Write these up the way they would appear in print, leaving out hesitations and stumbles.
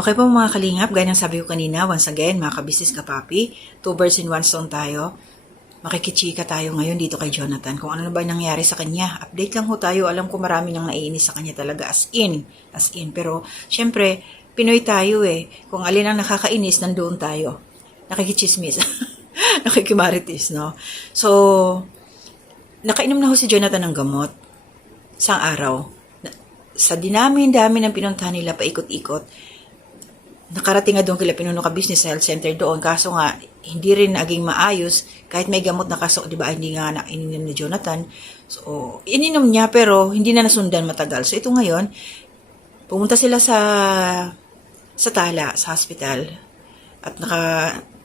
Okay po mga kalingap, gaya ng sabi ko kanina, once again, mga kabisnes kapapi, 2 birds in 1 stone tayo. Makikichika tayo ngayon dito kay Jonathan. Kung ano na ba nangyari sa kanya. Update lang ho tayo. Alam ko marami nang naiinis sa kanya talaga. As in. Pero, syempre, Pinoy tayo eh. Kung alin ang nakakainis, nandoon tayo. Nakikichismis. Nakikimarites, no? So, nakainom na ho si Jonathan ng gamot. Isang araw. Sa dami ng pinuntahan nila paikot-ikot, nakarating nga doon kila Pinuno ka Business Health Center doon. Kaso nga, hindi rin naging maayos. Kahit may gamot na kaso, di ba, hindi nga ininom ni Jonathan. So, ininom niya pero hindi na nasundan matagal. So, ito ngayon, pumunta sila sa Tala, sa hospital. At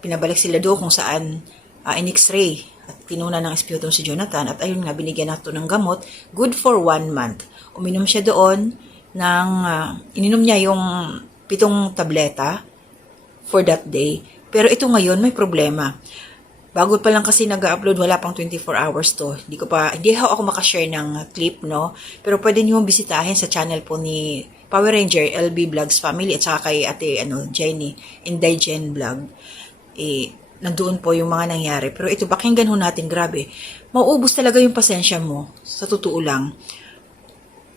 pinabalik sila doon kung saan in-x-ray. At tinuna ng sputum si Jonathan. At ayun nga, binigyan nato ng gamot. Good for 1 month. Uminom siya doon ng, ininom niya yung 7 tableta for that day. Pero ito ngayon, may problema. Bago pa lang kasi nag-upload, wala pang 24 hours to. Hindi ako makashare ng clip, no? Pero pwede niyo bisitahin sa channel po ni Power Ranger, LB Vlogs Family, at saka kay ate, Jenny, Indigen Vlog. Nandoon po yung mga nangyari. Pero ito, pakinggan ho natin, grabe. Mauubos talaga yung pasensya mo, sa totoo lang.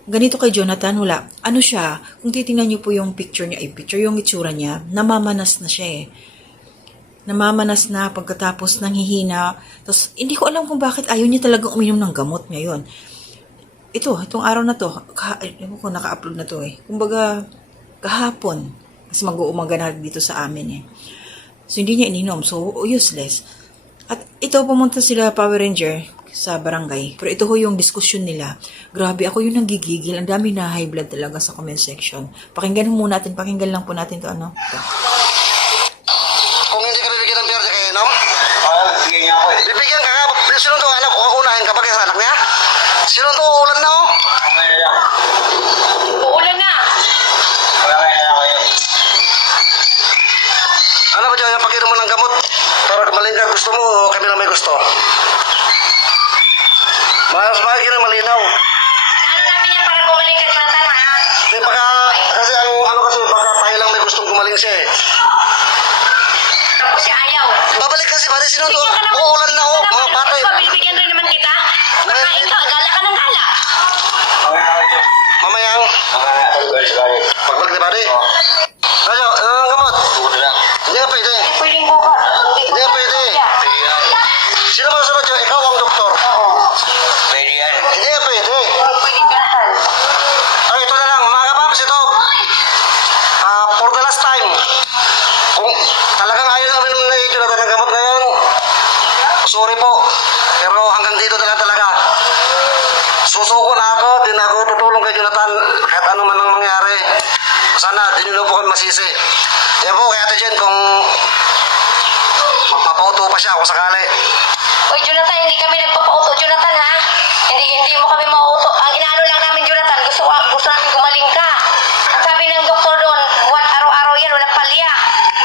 Ganito kay Jonathan, wala. Ano siya, kung titingnan niyo po yung picture niya, yung itsura niya, namamanas na siya eh. Namamanas na pagkatapos nang hihina. Tapos, hindi ko alam kung bakit ayaw niya talagang uminom ng gamot ngayon. Itong araw na to, ewan ko naka-upload na to eh. Kumbaga, kahapon, kasi mag-uumaga na dito sa amin eh. So, hindi niya ininom. So, useless. At ito, pumunta sila Power Ranger sa barangay. Pero ito ho yung diskusyon nila. Grabe, ako yung nanggigigil. Ang dami na high blood talaga sa comment section. Pakinggan mo natin. Pakinggan lang po natin to ano. Ito. Kung hindi ka bibigyan ng pera sa kayo, no? Oo, bibigyan niya ako eh. Bibigyan ka ka. Sino to anak ko? Unahin ka pa kaya sa anak niya? Sino to? Ulan na oh. Uulan na. Ano ba dyan? Pag-inom mo ng gamot para gumaling ka. Gusto mo o kami lang may gusto? Mas mahal na malinaw. Ano namin yan para gumaling ka, Jonathan, ha? Hindi, baka, kasi ang ano kasi, baka tayo lang may gustong gumaling siya eh. Tapos siya ayaw. Babalik kasi, pare, sino to? Bigyan ka naman. Uulan na oh, mga bata eh. Bibigyan rin naman kita. Makain ka, gala ka ng gala. Mamayang. Pagbalik ni pare. Radyo, gamot. Hindi ka pwede. Pwedeng bukas. Hindi ka pwede. Sino ba sa radyo? Ikaw ang doktor. Oo. Pwede yan. Hindi ka pwede. Pwede Jonathan. Ay, ito na lang. Mga kapaps, ito. For the last time, kung talagang ayaw namin na Jonathan ng gamot ngayon, sorry po. Pero hanggang dito na lang talaga. Susuko na ako, din ako tutulong kay Jonathan kahit ano man ang mangyari. Sana, din nyo po kami masisi. Yan po, kay Ate Jen, kung magpapauto pa siya kung sakali. Uy, Jonathan, hindi kami nagpapauto, Jonathan, ha? Hindi mo kami mauto. Ang inaano lang namin, Jonathan, gusto namin gumaling ka. Ang sabi ng doktor doon, buwan araw-araw yan, walang palya.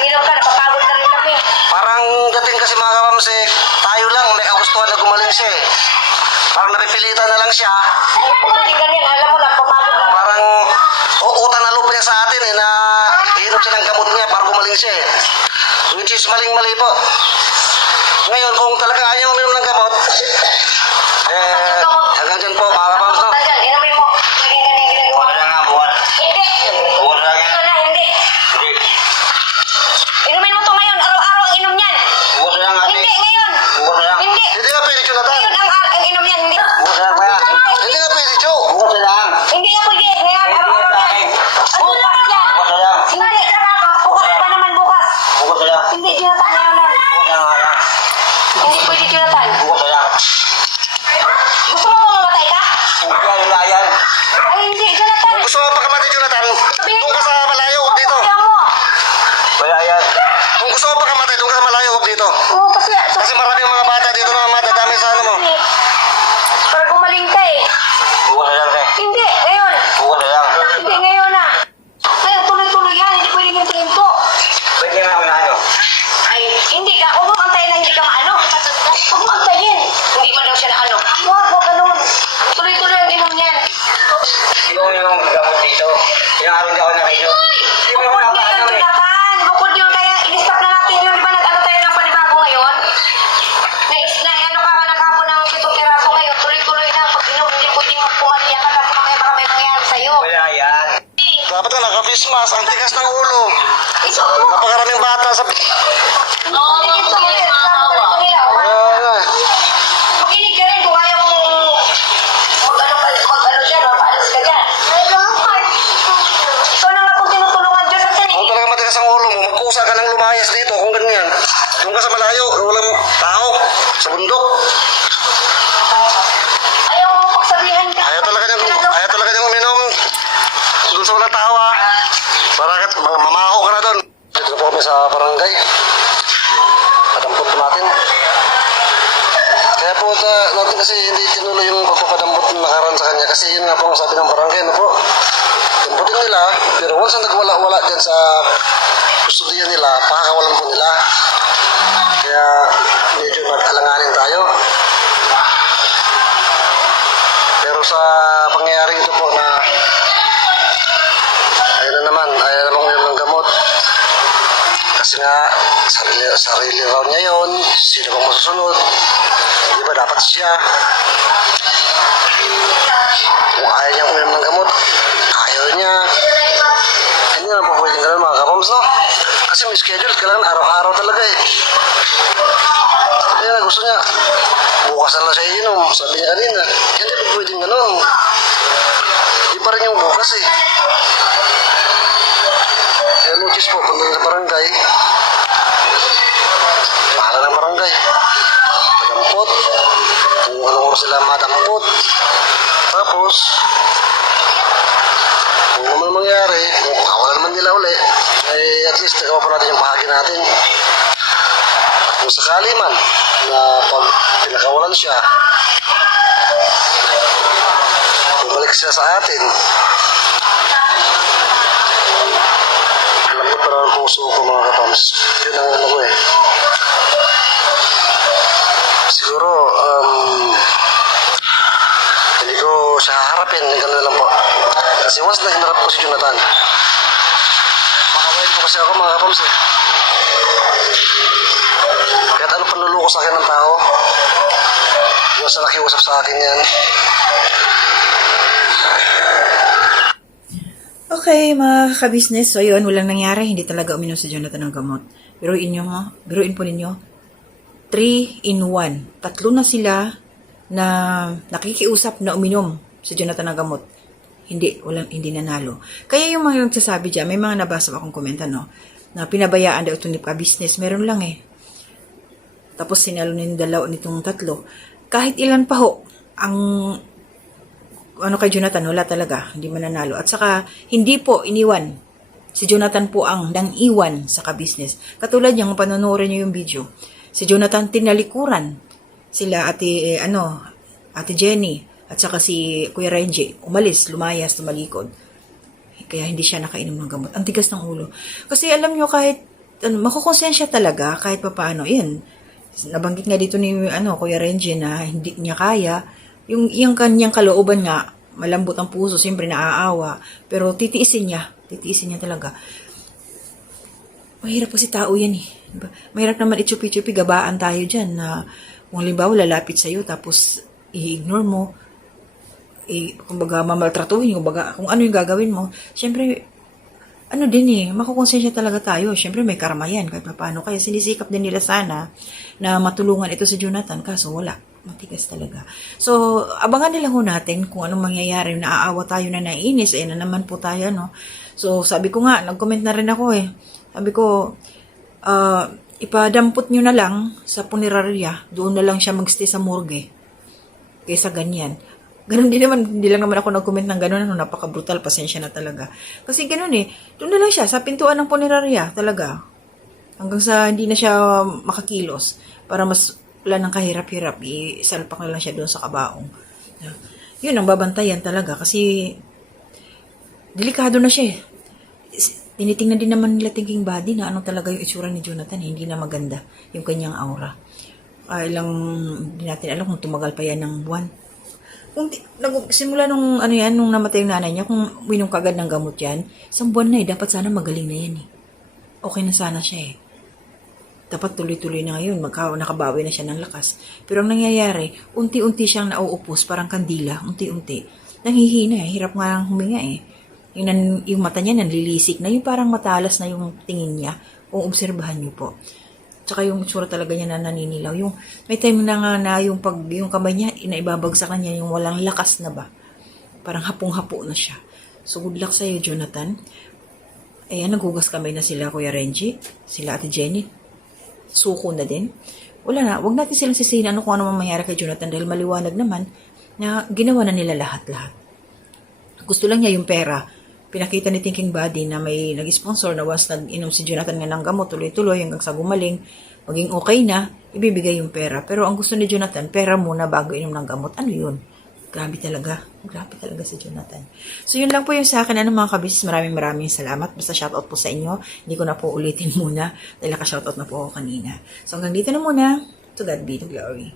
Minom ka, napapagod na rin kami. Parang dating kasi mga kapamsik, tayo lang may kagustuhan na gumaling siya eh. Parang napipilitan na lang siya. Hindi ganyan, alam mo, napapagod na. Parang utang na loob niya sa atin eh na iinom siya ng gamot niya para gumaling siya eh. Which is maling-mali po. Ngayon, kung talagang ayaw uminom ng gamot, hanggang dyan po, mga kapams, no? Tagal, inumin mo. Ganyan ginagawa. Wala nga, buwan. Hindi. Buwan lang yan. Ito na, hindi. Inumin mo to ngayon, araw-araw ang inom yan. Buwan lang ate. Hindi, ngayon. Buwan lang. Hindi. Hindi nga pwede, Jonathan. Ngayon ang inom yan, hindi. Buwan lang kaya. Hindi nga pwede, Jo. Buwan lang. Hindi nga pwede, ngayon, araw-araw yan. Bukas yan. Buwan lang. Hindi. Bukas pa naman bukas. Buwan lang. Hindi, Jonathan, ngayon lang. Buwan lang. Hindi pwede, Jonathan. Buwan lang. Christmas, ang tigas ng ulo. Ito po. Napakaraming bata sa... Oo, ito Ah, Makinig ka rin kung ayaw mong mag-ano dyan, mapaalis ka dyan. Ikaw na nga kung tinutulungan Jonathan eh. kung talaga matigas ang ulo mo, magkusa ka ng lumayas dito kung ganyan. Doon ka sa malayo, walang tao, sa bundok. Ayaw mo pagsabihan ka. Ayaw talaga niyang uminom. Doon sa walang tao ah. Bakit mamaho ka na doon. Dito na po kami sa barangay. Padampot po natin. Kaya po natin kasi hindi tinuloy yung pagpapadampot na nakaraan sa kanya. Kasi yun nga po ang sabi ng barangay. No po, damputin nila. Pero once na nagwala-wala dyan sa kustudiyan nila, pakakawalan po nila. Kaya medyo nag-alanganin tayo. Pero sa pangyayaring ito po na ayaw naman uminom ng gamot. Kasi nga, sarili raw niya yun. Sino bang masusunod? Di ba dapat siya? Kung ayaw niyang uminom ng gamot, ayaw niya. Hindi naman po pwedeng ganun mga kapams, no? Kasi may schedule, kailangan araw-araw talaga eh. Kaya gusto niya, bukas na lang siya iinom. Sabi niya kanina, hindi po pwedeng ganun. Di pa rin yung bukas eh. Kaya notice po, punta sa barangay, bahala ng barangay. Padampot, kung anong oras sila madampot. Tapos, kung naman mangyari, kung kawalan naman nila uli, ay at least nagawa pa natin yung bahagi natin. At kung sakali man na pag pinakawalan siya, bumalik siya sa atin, alam ko para ang puso ko mga kapams. Yun ang ano ko eh. Siguro, hindi ko siya haharapin. Ganun na lang po. Kasi once na hinarap ko si Jonathan, makawain po kasi ako mga kapams eh. Kahit ano panluloko sa akin ng tao, yung sa nakiusap sa akin yan. Okay, mga kabisnes. So, yun, walang nangyari. Hindi talaga uminom si Jonathan ng gamot. Biruin po ninyo. 3 in 1. Tatlo na sila na nakikiusap na uminom si Jonathan ng gamot. Hindi nanalo. Kaya yung mga nagsasabi dyan, may mga nabasa akong komenta, no? Na pinabayaan daw itong kabisnes. Meron lang eh. Tapos sinalo nitong tatlo. Kahit ilan pa ho, ang kay Jonathan, wala talaga, hindi mananalo. At saka, hindi po iniwan. Si Jonathan po ang nang-iwan sa kabisnes. Katulad yung panonoodin nyo yung video. Si Jonathan tinalikuran. Sila ate Jenny, at saka si Kuya Renji, umalis, lumayas, tumalikod. Kaya hindi siya nakainom ng gamot. Ang tigas ng ulo. Kasi alam nyo, kahit, makukonsensya talaga, kahit papaano, yan. Nabanggit nga dito ni Kuya Renji na hindi niya kaya. Yung kanyang kalooban nga, malambot ang puso, siyempre naaawa, pero titiisin niya talaga. Mahirap kasi tao yan eh. Diba? Mahirap naman itsupi-tsupi, gabaan tayo dyan na kung halimbawa lalapit sa'yo, tapos i-ignore mo, kumbaga mamaltratuhin, kumbaga kung ano yung gagawin mo, siyempre, makukonsensya talaga tayo. Siyempre may karma yan, kahit paano. Kaya sinisikap din nila sana na matulungan ito si Jonathan, kaso wala. Matigas talaga. So, abangan nila ho natin kung anong mangyayari. Naaawa tayo na naiinis. Ayan na naman po tayo, no? So, sabi ko nga, nag-comment na rin ako eh. Sabi ko, ipadampot nyo na lang sa punerarya. Doon na lang siya magstay sa morgue. Kaysa ganyan. Ganun din naman, hindi lang naman ako nag-comment ng ganun. Napaka-brutal, pasensya na talaga. Kasi ganun eh. Doon na lang siya, sa pintuan ng punerarya. Talaga. Hanggang sa hindi na siya makakilos. Para mas wala nang kahirap-hirap, isalpak na lang siya doon sa kabaong. Yun ang babantayan talaga kasi delikado na siya eh. Tinitingnan din naman nila thinking body na ano talaga yung itsura ni Jonathan, hindi na maganda yung kanyang aura. Hindi natin alam kung tumagal pa yan ng buwan. Simula nung nung namatay yung nanay niya, kung minom kagad ng gamot yan, isang buwan na eh, dapat sana magaling na yan eh. Okay na sana siya eh. Dapat tuloy-tuloy na ngayon, nakabawi na siya ng lakas. Pero ang nangyayari, unti-unti siyang nauupos, parang kandila, unti-unti. Nanghihina eh, hirap nga huminga eh. Yung mata niya nanlilisik na, yung parang matalas na yung tingin niya. Kung obserbahan niyo po. Tsaka yung tsura talaga niya na naninilaw. Yung, may time na nga na yung kamay niya, inaibabagsakan niya yung walang lakas na ba. Parang hapong-hapo na siya. So, good luck sa'yo, Jonathan. Ayan, naghugas kamay na sila, Kuya Renji. Sila Ate Jenny. Suko na din. Wala na, wag natin silang sisihin kung ano mangyayari kay Jonathan dahil maliwanag naman na ginawa na nila lahat-lahat. Gusto lang niya yung pera. Pinakita ni Thinking Body na may nag-sponsor na once nag-inom si Jonathan nga ng gamot, tuloy-tuloy hanggang sa gumaling, maging okay na, ibibigay yung pera. Pero ang gusto ni Jonathan, pera muna bago inom ng gamot. Ano yun? Grabe talaga. Grabe talaga si Jonathan. So, yun lang po yung sa akin. Mga kabisis, maraming salamat. Basta shoutout po sa inyo. Hindi ko na po ulitin muna dahil naka-shoutout na po ako kanina. So, hanggang dito na muna. To God be the glory.